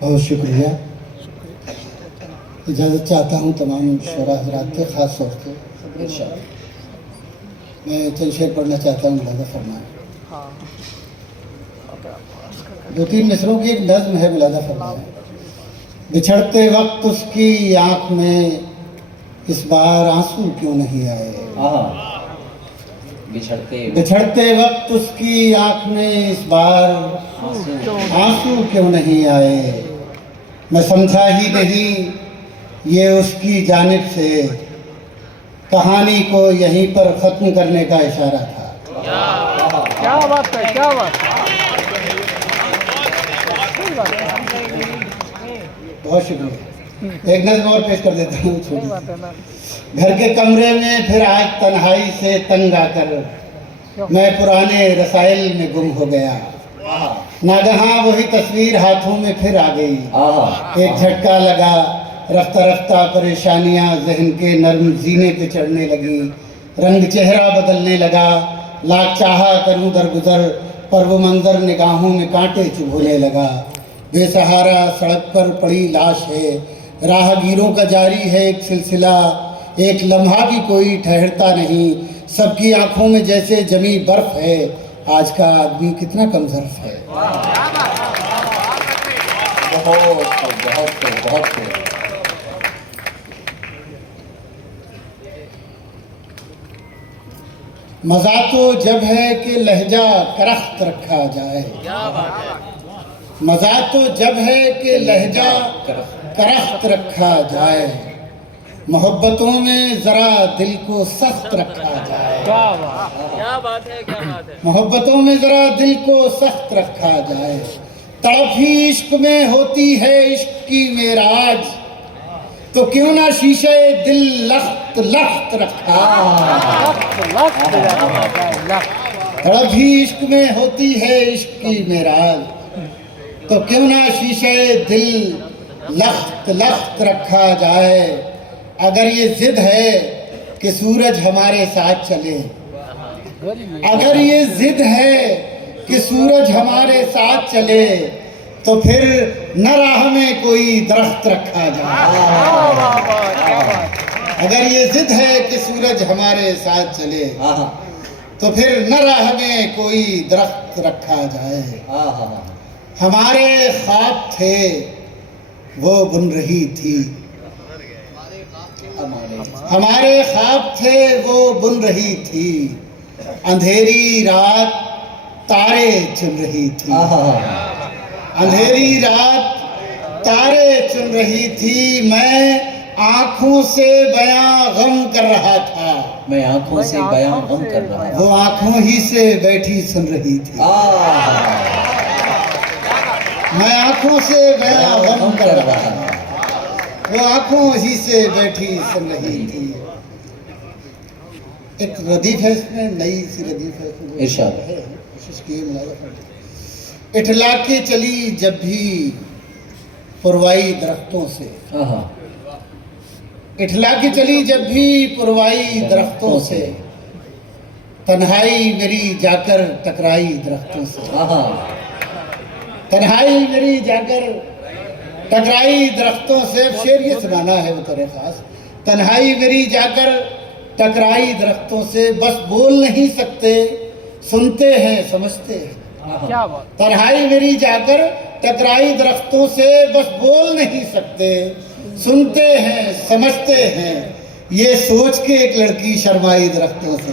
बहुत शुक्रिया। इजाज़त चाहता हूँ तमाम शोरा हज़रात के, ख़ास तौर से मैं चंद शेर पढ़ना चाहता हूँ, मुलाज़ा फरमाएं। दो तीन मिसरों की एक नज़्म है, मुलाज़ा फरमाएं। बिछड़ते वक्त उसकी आँख में इस बार आंसू क्यों नहीं आए। बिछड़ते वक्त उसकी आँख में इस बार आंसू क्यों नहीं आए। मैं समझा ही नहीं ये उसकी जानिब से कहानी को यहीं पर ख़त्म करने का इशारा था। क्या बात है, क्या बात है। बहुत शुक्रिया। एक नज़्म और पेश कर देता हूँ छोटी। घर के कमरे में फिर आज तन्हाई से तंग आकर मैं पुराने रसाइल में गुम हो गया। नागहां वही तस्वीर हाथों में फिर आ गई। एक झटका लगा, रफ्ता रफ्ता परेशानियां जहन के नर्म जीने पे चढ़ने लगी। रंग चेहरा बदलने लगा। लाख चाहा करूं दरगुजर, पर वो मंजर निगाहों में कांटे चुभोने लगा। बेसहारा सड़क पर पड़ी लाश है, राहगीरों का जारी है एक सिलसिला। एक लम्हा भी कोई ठहरता नहीं, सबकी आंखों में जैसे जमी बर्फ है। आज का आदमी कितना कमजोर है। बहुत मज़ा तो जब है कि लहजा करख्त रखा जाए। मज़ा तो जब है कि लहजा करख्त रखा जाए। मोहब्बतों में ज़रा दिल को सख्त रखा जाए। क्या बात है, क्या बात है। मोहब्बतों में ज़रा दिल को सख्त रखा जाए। तड़प ही इश्क में होती है इश्क की मेराज, तो क्यों ना शीशे दिल लख्त लख्त रखा। तड़प ही इश्क में होती है इश्क की मेराज, तो क्यों ना शीशे दिल लख्त लख्त रखा जाए। अगर ये जिद है कि सूरज हमारे साथ चले, अगर ये जिद है कि सूरज हमारे साथ चले, तो फिर न राह में कोई दरख्त रखा जाए। अगर ये जिद है कि सूरज हमारे साथ चले, तो फिर न राह में कोई दरख्त रखा जाए। हमारे ख्वाब थे वो बुन रही थी, हमारे ख्वाब थे वो बुन रही थी। अंधेरी रात तारे चुन रही थी, अंधेरी रात तारे चुन रही थी। मैं आंखों से बयां गम कर रहा था, मैं आंखों से बयां गम कर रहा था। वो आंखों ही से बैठी सुन रही थी। मैं आंखों से बयां गम कर रहा था, वो आंखों ही से बैठी सुन रही थी। एक रदीफ है इसमें, नई सी रदीफ है, इरशाद है। कोशिश की मुलाज़ा। इठला के चली जब भी पुरवाई दरख्तों से, इठला के चली जब भी पुरवाई दरख्तों से। तन्हाई मेरी जाकर टकराई दरख्तों से, तन्हाई मेरी जाकर टकराई दरख्तों से। शेर ये सुनाना है वो तेरे खास। तन्हाई मेरी जाकर टकराई दरख्तों से, बस बोल नहीं सकते, सुनते हैं समझते हैं। क्या बात। तन्हाई मेरी जाकर टकराई दरख्तों से, बस बोल नहीं सकते, सुनते हैं समझते हैं। ये सोच के एक लड़की शर्माई दरख्तों से।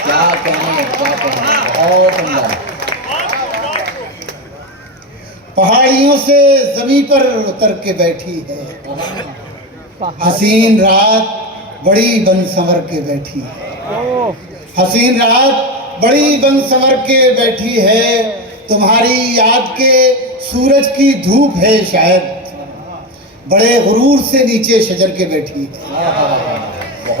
क्या कहने, क्या कहने, बहुत उम्दा। पहाड़ियों से जमीन पर उतर के बैठी है, हसीन रात बड़ी बन संवर के बैठी है। हसीन रात बड़ी बन संवर के बैठी है। तुम्हारी याद के सूरज की धूप है शायद, बड़े गुरूर से नीचे शजर के बैठी है।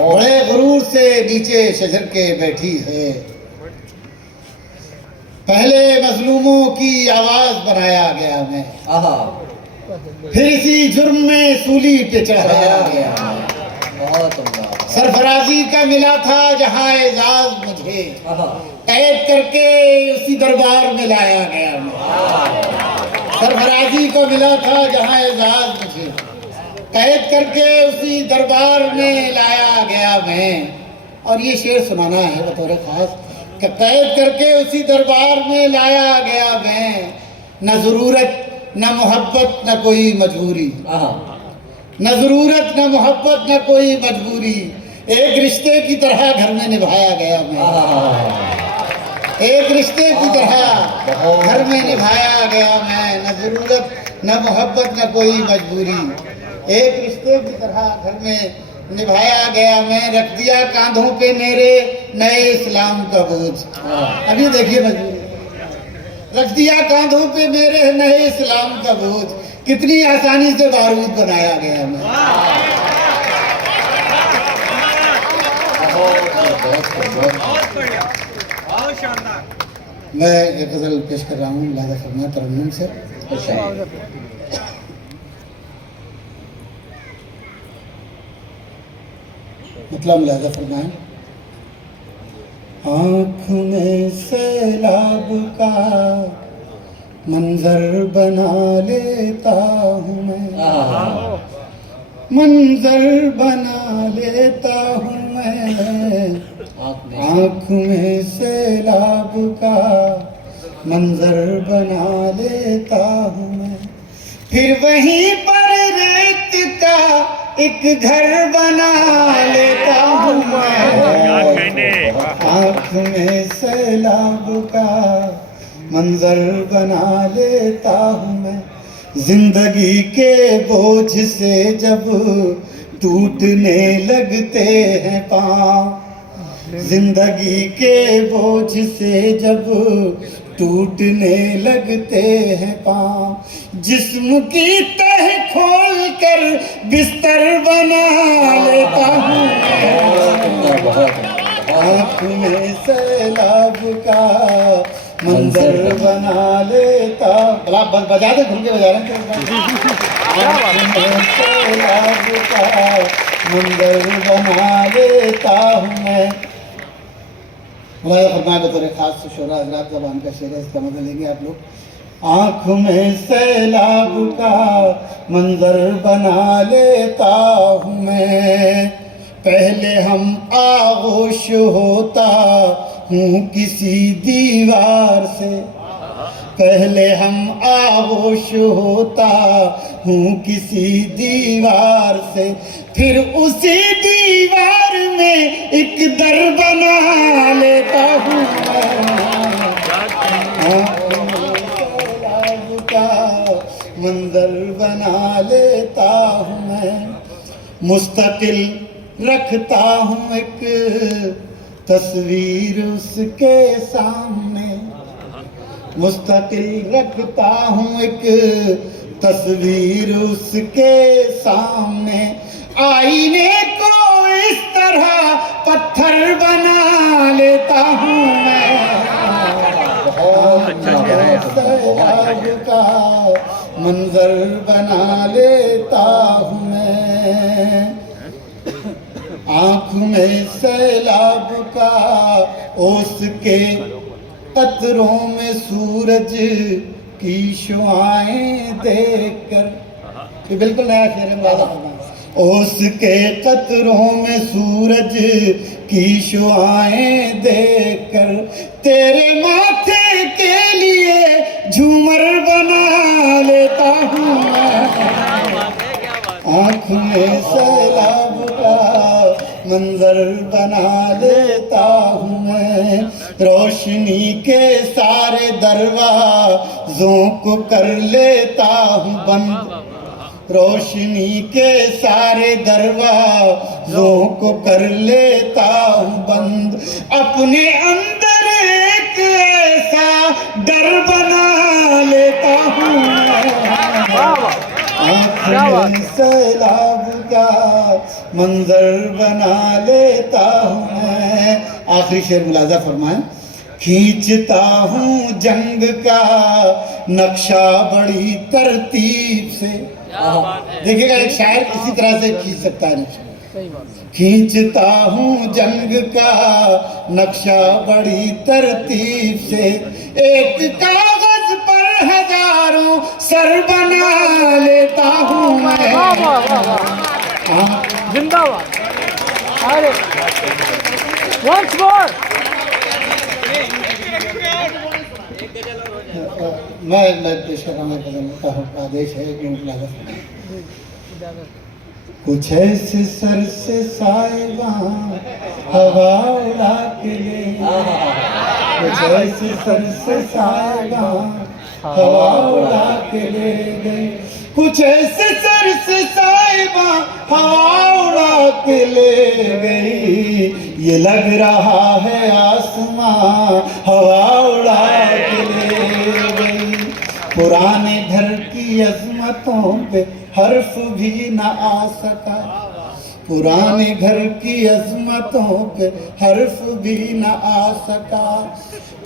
बड़े गुरूर से नीचे शजर के बैठी है। पहले मजलूमों की आवाज बनाया गया मैं, फिर इसी जुर्म में सूली पे चढ़ाया गया। बहुत उम्दा। सरफराजी का मिला था जहां एजाज मुझे, कैद करके उसी दरबार में लाया गया मैं। सरफराजी को मिला था जहाँ एजाज मुझे, कैद करके उसी दरबार में लाया गया मैं। और ये शेर सुनाना है बतौर खास कि कैद करके उसी दरबार में लाया गया मैं, न ज़रूरत न मोहब्बत न कोई मजबूरी, न ज़रूरत न मोहब्बत न कोई मजबूरी, एक रिश्ते की तरह घर में निभाया गया मैं। एक रिश्ते की तरह घर में निभाया गया मैं, न ज़रूरत न मोहब्बत न कोई मजबूरी, एक रिश्ते की तरह घर में निभाया गया मैं। रख दिया कांधों पे मेरे नए इस्लाम का बोझ, अभी देखिए मजबूरी, रख दिया कांधों पे मेरे नए इस्लाम का बोझ, कितनी आसानी से बारूद बनाया गया मैं। मैं एक गजल पेश कर रहा हूँ मुलाजा फरमाएं तरन्नुम से। मतलब मुलाजा फरमाएं। आँख में सैलाब का मंजर बना लेता हूँ मैं, मंजर बना लेता हूँ मैं, आँख में सैलाब का मंजर बना लेता हूँ मैं, फिर वहीं पर रेत का एक घर बना लेता हूँ मैं, आँख में सैलाब का मंजर बना लेता हूँ मैं। जिंदगी के बोझ से जब टूटने लगते हैं पाँव, जिंदगी के बोझ से जब टूटने लगते हैं पाँव, जिस्म की तह खोल कर बिस्तर बना लेता हूँ, आँख में सैलाब का मंजर बना लेता। बजा दे, घूम के बजा रहे हैं। आँख में सैलाब का मंजर बना लेता हूँ मैं। फरमाया बतौर खास शोरा हजरात ज़बान का शेर है, इसका मतलब लेंगे आप लोग। आँख में सैलाब का मंजर बना लेता हूँ मैं, पहले हम आगोश होता हूँ किसी दीवार से, पहले हम आगोश होता हूँ किसी दीवार से, फिर उसी दीवार में एक दर बना लेता हूँ का मंजर बना लेता हूँ मैं। मुस्तकिल रखता हूँ एक तस्वीर उसके सामने, मुस्तकिल रखता हूँ एक तस्वीर उसके सामने, आईने को इस तरह पत्थर बना लेता हूँ मैं, सैलाब का मंजर बना लेता हूँ मैं। आँख में सैलाब का ओस के कतरों में सूरज की शुआएं देखकर, ये बिल्कुल नया शेर है मुलाजा फरमाएं। ओस के कतरों में सूरज की शुआएं देखकर, तेरे माथे के लिए झूमर बना लेता हूँ मैं, आँख में सैलाब का मंजर बना लेता हूँ मैं। रोशनी के सारे दरवाज़ों को कर लेता हूँ बंद, रोशनी के सारे दरवाज़ों को कर लेता हूँ बंद, अपने अंदर एक ऐसा डर बना लेता हूँ आँख में सैलाब का मंजर बना लेता हूँ मैं। आखिरी शेर मुलाजा फरमाएं। खींचता हूँ जंग का नक्शा बड़ी तरतीब से, देखिएगा एक शायर इसी तरह से खींच सकता है नक्शा। खींचता हूँ जंग का नक्शा बड़ी तरतीब से, एक कागज पर हजारों घर बना लेता हूँ मैं। वाह वाह वाह वाह, हाँ, जिंदाबाद। अरे वंस मोर। मैं पेश कर रहा हूँ गजल का आदेश है कि कुछ ऐसे सर से साइबा हवा उड़ा के ले, कुछ ऐसे सर से साइबा हवा उड़ा के ले गई, कुछ ऐसे सर से साइबा हवा उड़ा के ले गई, ये लग रहा है आसमां हवा उड़ा के ले गई। पुराने घर की अजमतों पे हर्फ भी न आ सका, पुराने घर की अजमतों पे हर्फ भी न आ सका,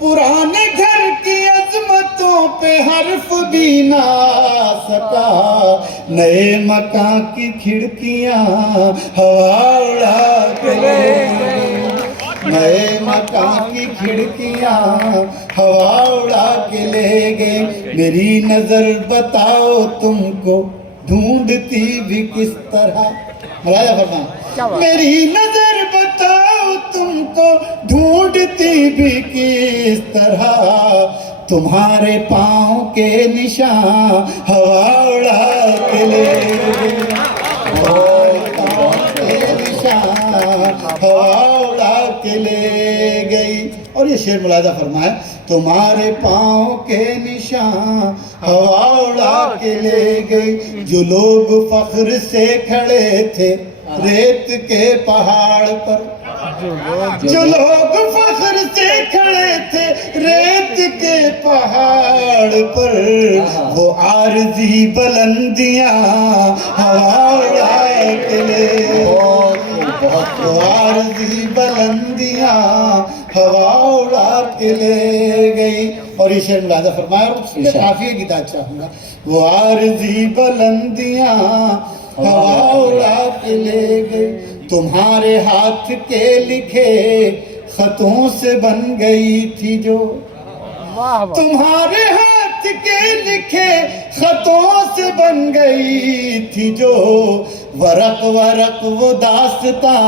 पुराने घर की अजमतों पे हर्फ भी न आ सका। नए मकान की खिड़कियां हवा उड़ा के ले गई, नए मकान की खिड़कियां हवा उड़ा के ले गए। मेरी नजर बताओ तुमको ढूंढती भी किस तरह, राजा फरमान, मेरी नजर बताओ तुमको ढूंढती भी किस तरह, तुम्हारे पाँव के निशान हवा उड़ा के ले गई, पाँव के निशान हवा उड़ा के ले गई। और ये शेर मुलाजा फरमाए, तुम्हारे पाँव के निशान हवा उड़ा के ले गई। जो लोग फख्र से खड़े थे रेत के पहाड़ पर, जो लोग फख्र से खड़े थे रेत के पहाड़ पर, वो आरज़ी बुलंदियां हवा उड़ा के ले गई, वो आरज़ी बुलंदियां हवा उड़ा के ले गई। और ये शेर मुलाजा फरमाया, उसमें काफी गीता चाहूंगा, वो आरज़ी बुलंदियां हवा उड़ा के ले गई, तुम्हारे हाथ के लिखे खतों से बन गई थी जो, वाह वाह, तुम्हारे हाथ के लिखे खतों से बन गई थी जो, वरक वरक वो दास्तां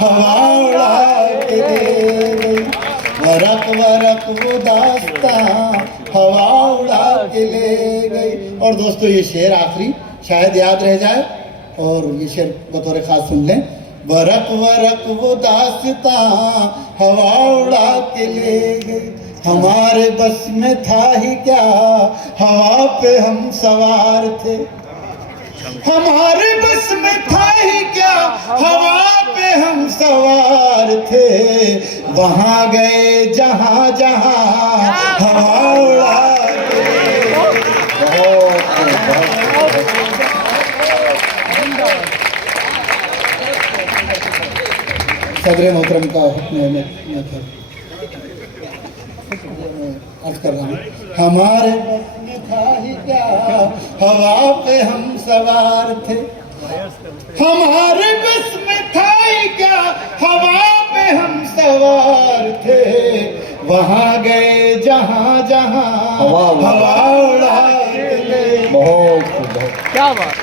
हवा उड़ा के ले गई, वरक वरक वो दास्तां हवा उड़ा के ले गई। और दोस्तों ये शेर आखिरी शायद याद रह जाए, और ये शेर बतौर खास सुन लें, वरक वरक वो दास्तां हवा उड़ा के ले गई, हमारे बस में था ही क्या हवा पे हम सवार थे, हमारे बस में था ही क्या हवा पे हम सवार थे, वहाँ गए जहाँ जहाँ हवा उड़ा के ले गई। सदर मोहतरम का हुक्म है, मैं अर्ज कर रहा हूँ, हमारे बस में था ही क्या हवा पे हम सवार थे, हमारे बस में था ही क्या हवा पे हम सवार थे, वहाँ गए जहाँ जहाँ हवा उड़ा के ले। क्या बात।